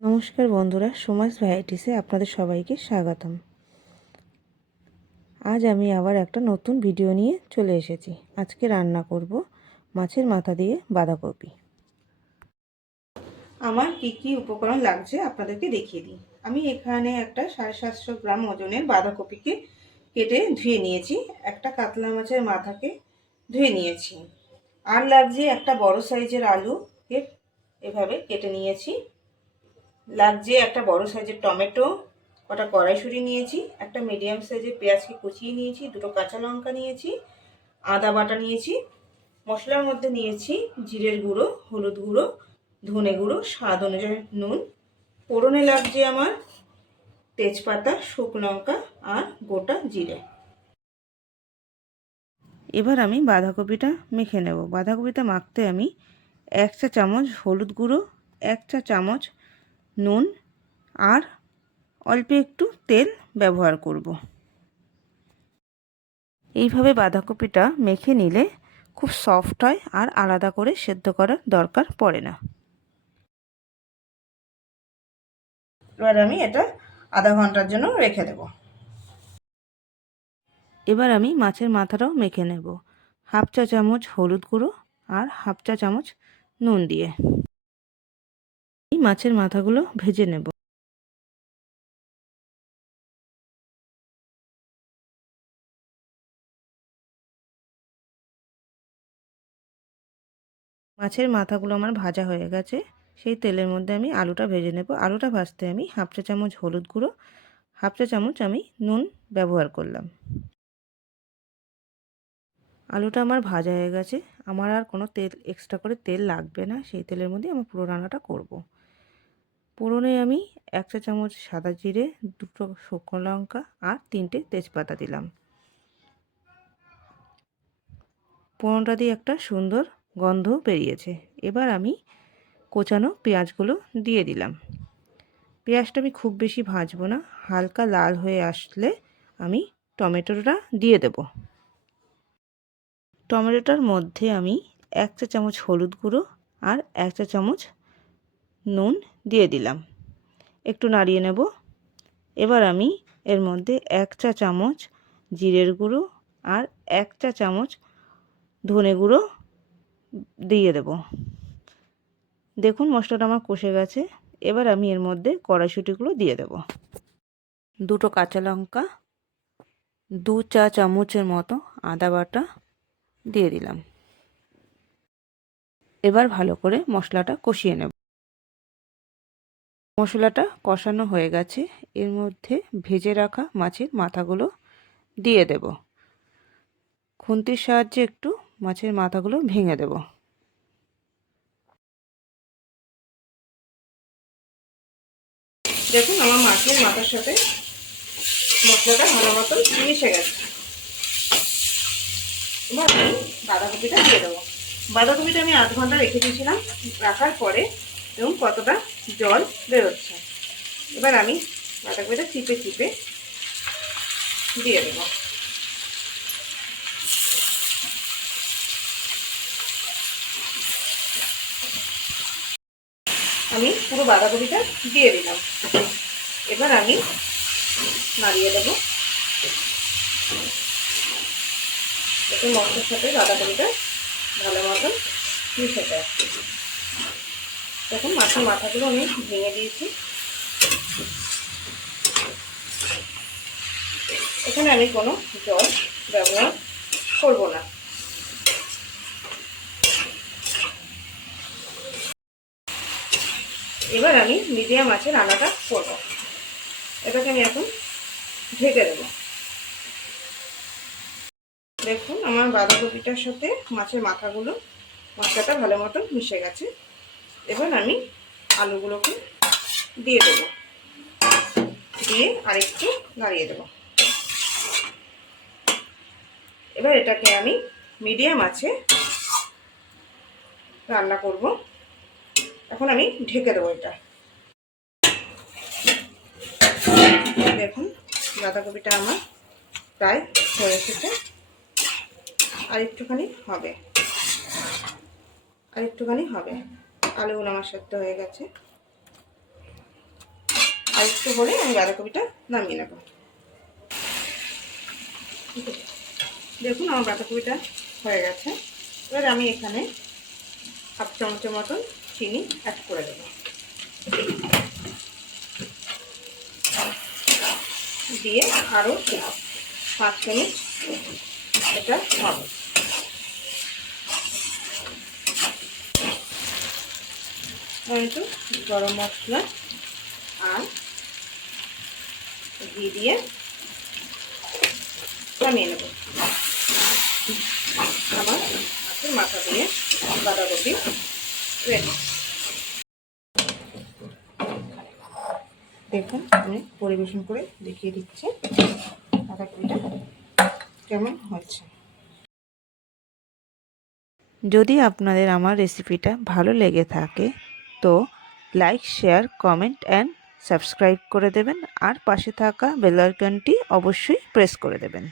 নমস্কার বন্ধুরা, সোমাস ভ্যারাইটিসে আপনাদের সবাইকে স্বাগতম। আজ আমি আবার একটা নতুন ভিডিও নিয়ে চলে এসেছি। আজকে রান্না করব মাছের মাথা দিয়ে বাঁধাকপি। আমার কি উপকরণ লাগছে আপনাদেরকে দেখিয়ে দিই। আমি এখানে একটা 750 গ্রাম ওজনের বাঁধাকপিকে কেটে ধুয়ে নিয়েছি। একটা কাতলা মাছের মাথাকে ধুয়ে নিয়েছি। আর লাগছে একটা বড় সাইজের আলুকে এভাবে কেটে নিয়েছি। লাগছে একটা বড় সাইজের টমেটো, কটা কড়াইশুঁটি নিয়েছি, একটা মিডিয়াম সাইজের পেঁয়াজকে কুচিয়ে নিয়েছি, দুটো কাঁচা লঙ্কা নিয়েছি, আদা বাটা নিয়েছি। মশলার মধ্যে নিয়েছি জিরের গুঁড়ো, হলুদ গুঁড়ো, ধনে গুঁড়ো, স্বাদ অনুযায়ী নুন। ফোড়নে লাগছে আমার তেজপাতা, শুকনো লঙ্কা আর গোটা জিরে। এবার আমি বাঁধাকপিটা মেখে নেব। বাঁধাকপিটা মাখতে আমি 1 চা চামচ হলুদ গুঁড়ো, 1 চা চামচ নুন আর অল্প একটু তেল ব্যবহার করব। এইভাবে বাঁধাকপিটা মেখে নিলে খুব সফট হয় আর আলাদা করে সেদ্ধ করার দরকার পড়ে না। এবার আমি এটা আধা ঘন্টার জন্য রেখে দেব। এবার আমি মাছের মাথাটাও মেখে নেব। 1/2 চা চামচ হলুদ গুঁড়ো আর 1/2 চা চামচ নুন দিয়ে এই মাছের মাথাগুলো ভেজে নেব। মাছের মাথাগুলো আমার ভাজা হয়ে গেছে। সেই তেলের মধ্যে আমি আলুটা ভেজে নেব। আলুটা ভাজতে আমি 1/2 চা চামচ হলুদ গুঁড়ো, 1/2 চা চামচ আমি নুন ব্যবহার করলাম। আলুটা আমার ভাজা হয়ে গেছে। আমার আর কোনো তেল এক্সট্রা করে তেল লাগবে না। সেই তেলের মধ্যে আমি পুরো রান্নাটা করব। ফোড়নে আমি 1 চা চামচ সাদা জিরে, 2টো শুকনো লঙ্কা আর 3টে তেজপাতা দিলাম। ফোড়নটা দিয়ে একটা সুন্দর গন্ধ বেরিয়েছে। এবার আমি কোচানো পেঁয়াজগুলো দিয়ে দিলাম। পেঁয়াজটা আমি খুব বেশি ভাজবো না, হালকা লাল হয়ে আসলে আমি টমেটোটা দিয়ে দেব। টমেটোটার মধ্যে আমি 1 চা চামচ হলুদ গুঁড়ো আর 1 চা চামচ নুন দিয়ে দিলাম। একটু নাড়িয়ে নেব। এবার আমি এর মধ্যে 1 চা চামচ জিরের গুঁড়ো আর 1 চা চামচ ধনে গুঁড়ো দিয়ে দেব। দেখুন মশলাটা আমার কষে গেছে। এবার আমি এর মধ্যে কড়াইশুঁটিগুলো দিয়ে দেব। 2টো কাঁচা লঙ্কা, 2 চা চামচের মতো আদা বাটা দিয়ে দিলাম। এবার ভালো করে মশলাটা কষিয়ে নেব। মশলাটা কষানো হয়ে গেছে। এর মধ্যে ভেজে রাখা মাছের মাথাগুলো দিয়ে দেব। খুন্তির সাহায্যে একটু মাছের মাথাগুলো ভেঙে দেব। দেখুন আমার মাছের মাথার সাথে মশলাটা ভালো মতো মিশে গেছে। এবার আমি বাঁধাকপিটা দিয়ে দেবো। বাঁধাকপিটা আমি আধ ঘন্টা রেখে দিয়েছিলাম। রাখার পরে দেখুন কতটা জল বেরোচ্ছে। এবার আমি বাঁধাকপিটা চিপে চিপে দিয়ে দেবো। আমি পুরো বাঁধাকপিটা দিয়ে দিলাম। এবার আমি নাড়িয়ে দেবো। যাতে মশলার সাথে বাঁধাকপিটা ভালো মতন মিশে যায়। দেখুন মাছের মাথাগুলো আমি ভেঙে দিয়েছি। এখানে আমি কোনো জল ব্যবহার করব না। এবার আমি মিডিয়াম আঁচে রান্নাটা করব। এটাকে আমি এখন ঢেকে দেবো। দেখুন আমার বাঁধাকপিটার সাথে মাছের মাথাগুলো মশলাটা ভালো মতন মিশে গেছে। এবার আমি আলুগুলোকে দিয়ে দেবো, দিয়ে আরেকটু নাড়িয়ে দেবো। এবার এটাকে আমি মিডিয়াম আঁচে রান্না করব। এখন আমি ঢেকে দেবো এটা। দেখুন বাঁধাকপিটা আমার প্রায় হয়ে এসেছে। আর একটুখানি হবে, আলুগুলো আমার সেদ্ধ হয়ে গেছে। আর একটু হলে আমি বাঁধাকপিটা নামিয়ে নেব। দেখুন আমার বাঁধাকপিটা হয়ে গেছে। এবার আমি এখানে হাফ চামচের মতন চিনি অ্যাড করে দেবো, দিয়ে আরও 5 মিনিট এটা হবে। একটু গরম মশলা আর ঘি দিয়ে নামিয়ে নেব। আমার মাছের মাথা দিয়ে বাঁধাকপি রেডি। দেখুন আমি পরিবেশন করে দেখিয়ে দিচ্ছি বাঁধাকপিটা কেমন হচ্ছে। যদি আপনাদের আমার রেসিপিটা ভালো লেগে থাকে তো like, share, comment and subscribe করে দেবেন, আর পাশে থাকা বেল আইকনটি অবশ্যই প্রেস করে দেবেন।